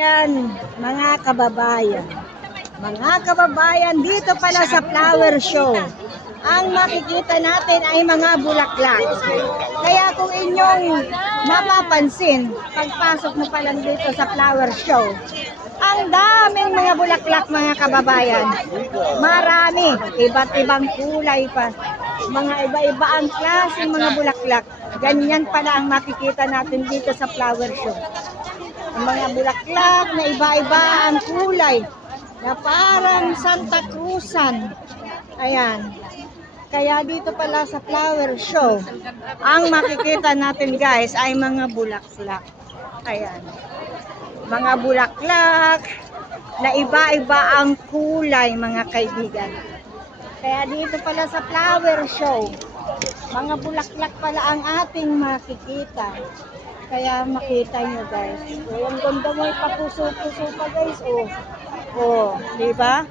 Yan, mga kababayan, dito pala sa flower show, ang makikita natin ay mga bulaklak. Kaya kung inyong mapapansin, pagpasok mo pa lang dito sa flower show, ang daming mga bulaklak mga kababayan. Marami, iba't ibang kulay pa. Mga iba-iba ang klase mga bulaklak. Ganyan pala ang makikita natin dito sa flower show. Ang mga bulaklak na iba-iba ang kulay na parang Santa Cruzan. Ayan. Kaya dito pala sa flower show, ang makikita natin guys ay mga bulaklak. Ayan. Mga bulaklak na iba-iba ang kulay mga kaibigan. Kaya dito pala sa flower show, mga bulaklak pala ang ating makikita. Kaya makita nyo guys. So, ang ganda mo ipapuso-puso pa guys. Oh, di ba?